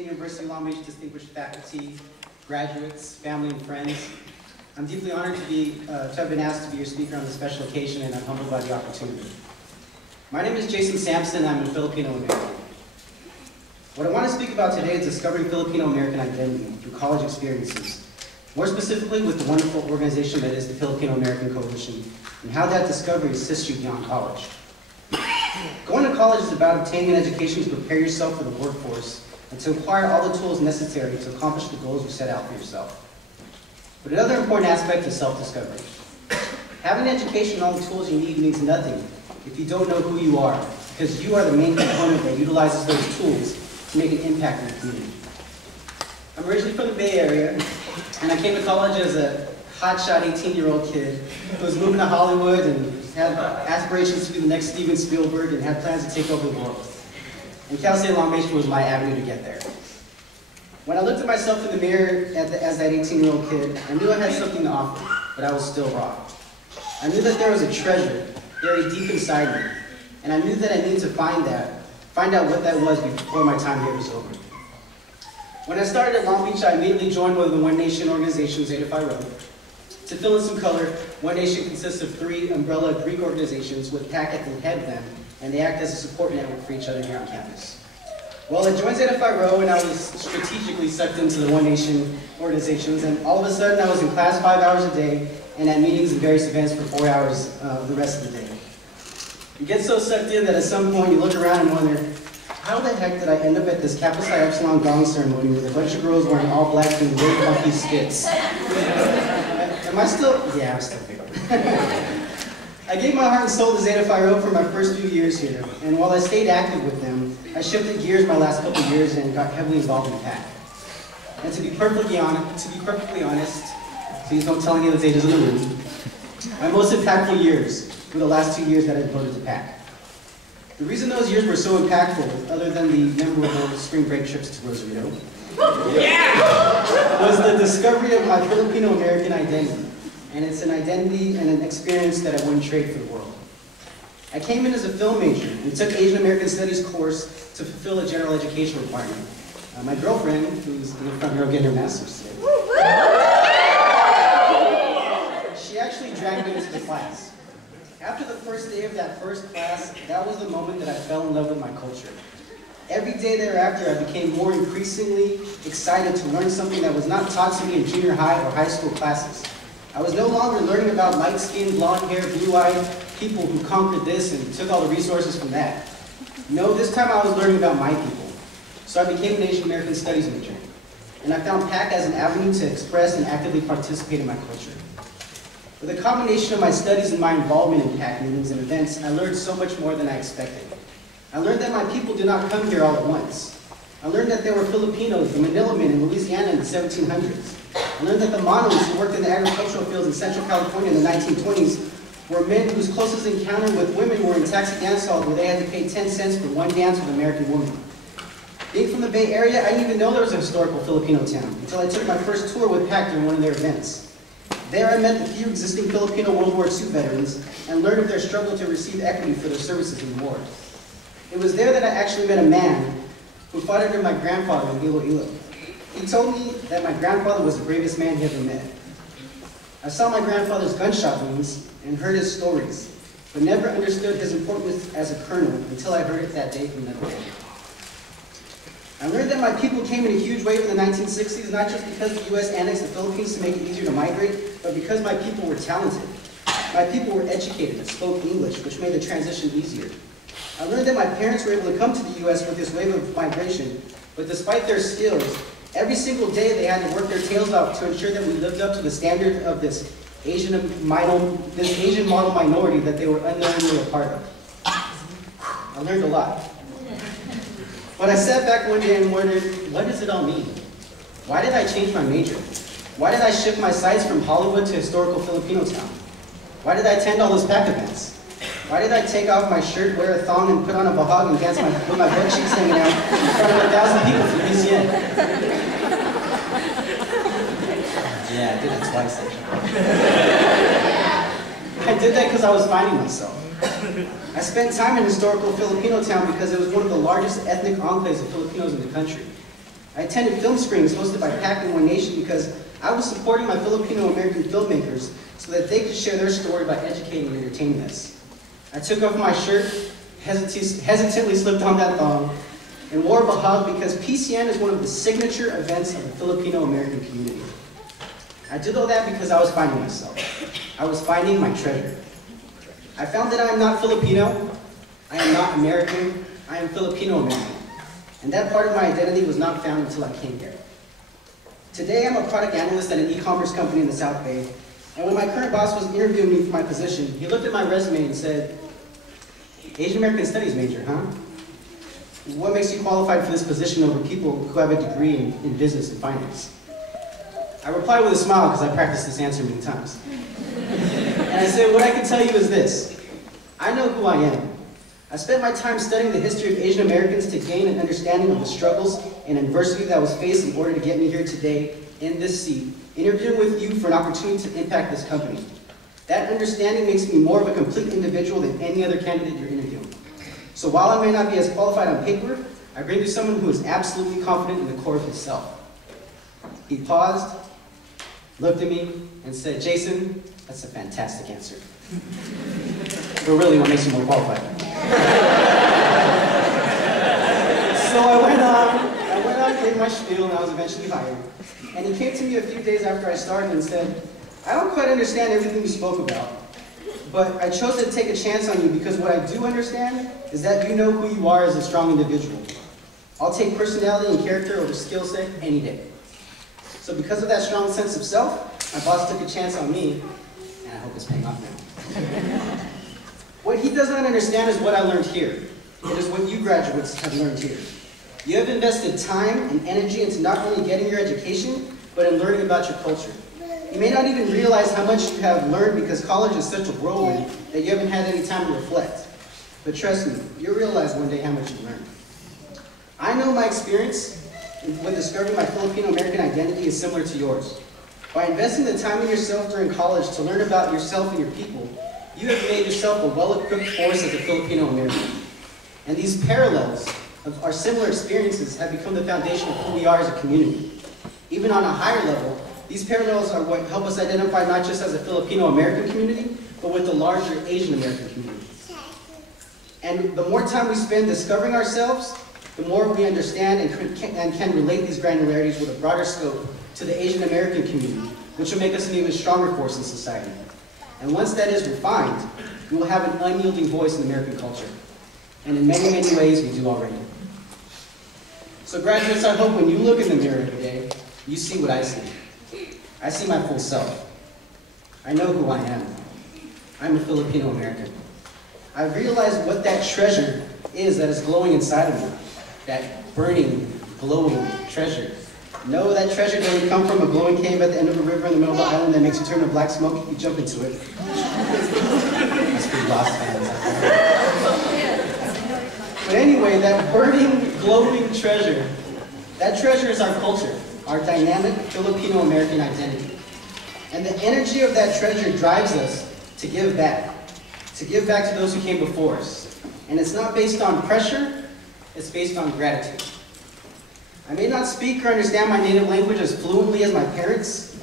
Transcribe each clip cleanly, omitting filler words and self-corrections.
State University of Long Beach distinguished faculty, graduates, family, and friends. I'm deeply honored to have been asked to be your speaker on this special occasion, and I'm humbled by the opportunity. My name is Jason Samson, and I'm a Filipino American. What I want to speak about today is discovering Filipino American identity through college experiences, more specifically with the wonderful organization that is the Filipino American Coalition, and how that discovery assists you beyond college. Going to college is about obtaining an education to prepare yourself for the workforce and to acquire all the tools necessary to accomplish the goals you set out for yourself. But another important aspect is self-discovery. Having an education and all the tools you need means nothing if you don't know who you are, because you are the main component that utilizes those tools to make an impact in the community. I'm originally from the Bay Area, and I came to college as a hotshot 18-year-old kid who was moving to Hollywood and had aspirations to be the next Steven Spielberg and had plans to take over the world. And Cal State Long Beach was my avenue to get there. When I looked at myself in the mirror as that 18-year-old kid, I knew I had something to offer, but I was still raw. I knew that there was a treasure buried deep inside me, and I knew that I needed to find out what that was before my time here was over. When I started at Long Beach, I immediately joined one of the One Nation organizations, Zeta Phi Rho. To fill in some color, One Nation consists of 3 umbrella Greek organizations with PAC at the head of them, and they act as a support network for each other here on campus. Well, I joined Zeta Phi Rho, and I was strategically sucked into the One Nation organizations, and all of a sudden I was in class 5 hours a day, and at meetings and various events for 4 hours the rest of the day. You get so sucked in that at some point you look around and wonder, how the heck did I end up at this Kappa Psi Epsilon gong ceremony with a bunch of girls wearing all black and really funky skits? Am I still? Yeah, I'm still here. I gave my heart and soul to Zeta Phi Rho for my first few years here, and while I stayed active with them, I shifted gears my last couple of years and got heavily involved in PAC. And to be perfectly honest, please don't tell any of the Zetas in the room, my most impactful years were the last 2 years that I devoted to PAC. The reason those years were so impactful, other than the memorable spring break trips to Rosarito, was the discovery of my Filipino American identity. And it's an identity and an experience that I wouldn't trade for the world. I came in as a film major and took Asian American Studies course to fulfill a general education requirement. My girlfriend, who's in the front row getting her master's today, she actually dragged me into the class. After the first day of that first class, that was the moment that I fell in love with my culture. Every day thereafter, I became more increasingly excited to learn something that was not taught to me in junior high or high school classes. I was no longer learning about light-skinned, blonde-haired, blue-eyed people who conquered this and took all the resources from that. No, this time I was learning about my people. So I became an Asian American Studies major. And I found PAC as an avenue to express and actively participate in my culture. With a combination of my studies and my involvement in PAC meetings and events, I learned so much more than I expected. I learned that my people did not come here all at once. I learned that there were Filipinos, the Manila men in Louisiana in the 1700s. I learned that the Manos who worked in the agricultural fields in Central California in the 1920s were men whose closest encounter with women were in taxi dance halls where they had to pay 10 cents for one dance with an American woman. Being from the Bay Area, I didn't even know there was a historical Filipino town until I took my first tour with PAC during one of their events. There I met the few existing Filipino World War II veterans and learned of their struggle to receive equity for their services in the war. It was there that I actually met a man who fought under my grandfather in Iloilo. He told me that my grandfather was the bravest man he ever met. I saw my grandfather's gunshot wounds and heard his stories, but never understood his importance as a colonel until I heard it that day from another day. I learned that my people came in a huge wave in the 1960s, not just because the U.S. annexed the Philippines to make it easier to migrate, but because my people were talented. My people were educated and spoke English, which made the transition easier. I learned that my parents were able to come to the U.S. with this wave of migration, but despite their skills, every single day they had to work their tails off to ensure that we lived up to the standard of this Asian model minority that they were unknowingly a part of. I learned a lot. But I sat back one day and wondered, what does it all mean? Why did I change my major? Why did I shift my sights from Hollywood to historical Filipino town? Why did I attend all those PAC events? Why did I take off my shirt, wear a thong, and put on a bahag and dance with my butt cheeks hanging out in front of 1,000 people for BCN? Yeah, I did it twice, actually. I did that because I was finding myself. I spent time in historical Filipino town because it was one of the largest ethnic enclaves of Filipinos in the country. I attended film screenings hosted by Pact in One Nation because I was supporting my Filipino-American filmmakers so that they could share their story by educating and entertaining us. I took off my shirt, hesitantly slipped on that thong, and wore a bahag because PCN is one of the signature events of the Filipino-American community. I did all that because I was finding myself. I was finding my treasure. I found that I am not Filipino, I am not American, I am Filipino-American. And that part of my identity was not found until I came here. Today, I'm a product analyst at an e-commerce company in the South Bay, and when my current boss was interviewing me for my position, he looked at my resume and said, Asian American Studies major, huh? What makes you qualified for this position over people who have a degree in business and finance? I replied with a smile because I practiced this answer many times. And I said, what I can tell you is this. I know who I am. I spent my time studying the history of Asian Americans to gain an understanding of the struggles and adversity that was faced in order to get me here today in this seat, interviewing with you for an opportunity to impact this company. That understanding makes me more of a complete individual than any other candidate you're interviewing. So while I may not be as qualified on paper, I bring you someone who is absolutely confident in the core of himself. He paused, looked at me, and said, Jason, that's a fantastic answer. But really, what makes you more qualified? So I went on, gave my spiel, and I was eventually hired. And he came to me a few days after I started and said, I don't quite understand everything you spoke about, but I chose to take a chance on you because what I do understand is that you know who you are as a strong individual. I'll take personality and character over skill set any day. So because of that strong sense of self, my boss took a chance on me, and I hope it's paying off now. What he does not understand is what I learned here. It is what you graduates have learned here. You have invested time and energy into not only getting your education, but in learning about your culture. You may not even realize how much you have learned because college is such a whirlwind that you haven't had any time to reflect. But trust me, you'll realize one day how much you learned. I know my experience with discovering my Filipino-American identity is similar to yours. By investing the time in yourself during college to learn about yourself and your people, you have made yourself a well-equipped force as a Filipino-American. And these parallels of our similar experiences have become the foundation of who we are as a community. Even on a higher level, these parallels are what help us identify not just as a Filipino-American community, but with the larger Asian American community. And the more time we spend discovering ourselves, the more we understand and can relate these granularities with a broader scope to the Asian American community, which will make us an even stronger force in society. And once that is refined, we will have an unyielding voice in American culture. And in many, many ways, we do already. So graduates, I hope when you look in the mirror every day, you see what I see. I see my full self. I know who I am. I'm a Filipino-American. I've realized what that treasure is that is glowing inside of me. That burning, glowing treasure. No, that treasure doesn't come from a glowing cave at the end of a river in the middle of the island that makes you turn to black smoke if you jump into it. That's for Lost fans out there. But anyway, that burning, glowing treasure, that treasure is our culture, our dynamic Filipino-American identity. And the energy of that treasure drives us to give back to those who came before us. And it's not based on pressure, it's based on gratitude. I may not speak or understand my native language as fluently as my parents,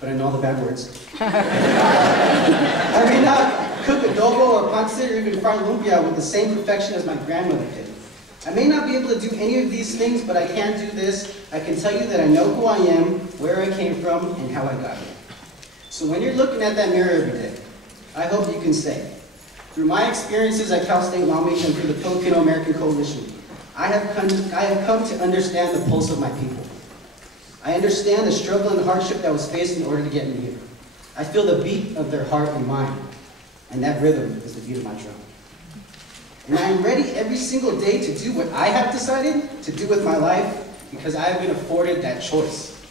but I know all the bad words. I may not cook adobo or pancit or even fry lumpia with the same perfection as my grandmother did. I may not be able to do any of these things, but I can do this. I can tell you that I know who I am, where I came from, and how I got here. So when you're looking at that mirror every day, I hope you can say, through my experiences at Cal State Long Beach and through the Filipino-American Coalition, I have come to understand the pulse of my people. I understand the struggle and hardship that was faced in order to get me here. I feel the beat of their heart and mind, and that rhythm is the beat of my drum. And I am ready every single day to do what I have decided to do with my life because I have been afforded that choice.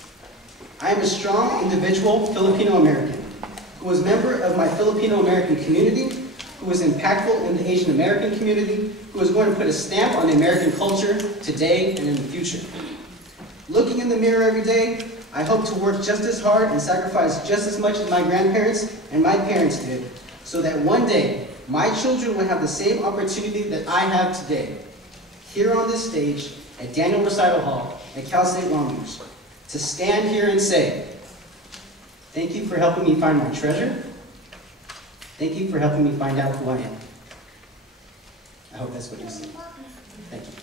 I am a strong individual Filipino-American who is a member of my Filipino-American community, who is impactful in the Asian American community, who is going to put a stamp on the American culture today and in the future. Looking in the mirror every day, I hope to work just as hard and sacrifice just as much as my grandparents and my parents did, so that one day, my children will have the same opportunity that I have today, here on this stage, at Daniel Recital Hall at Cal State Long Beach to stand here and say, thank you for helping me find my treasure. Thank you for helping me find out who I am. I hope that's what you see. Thank you.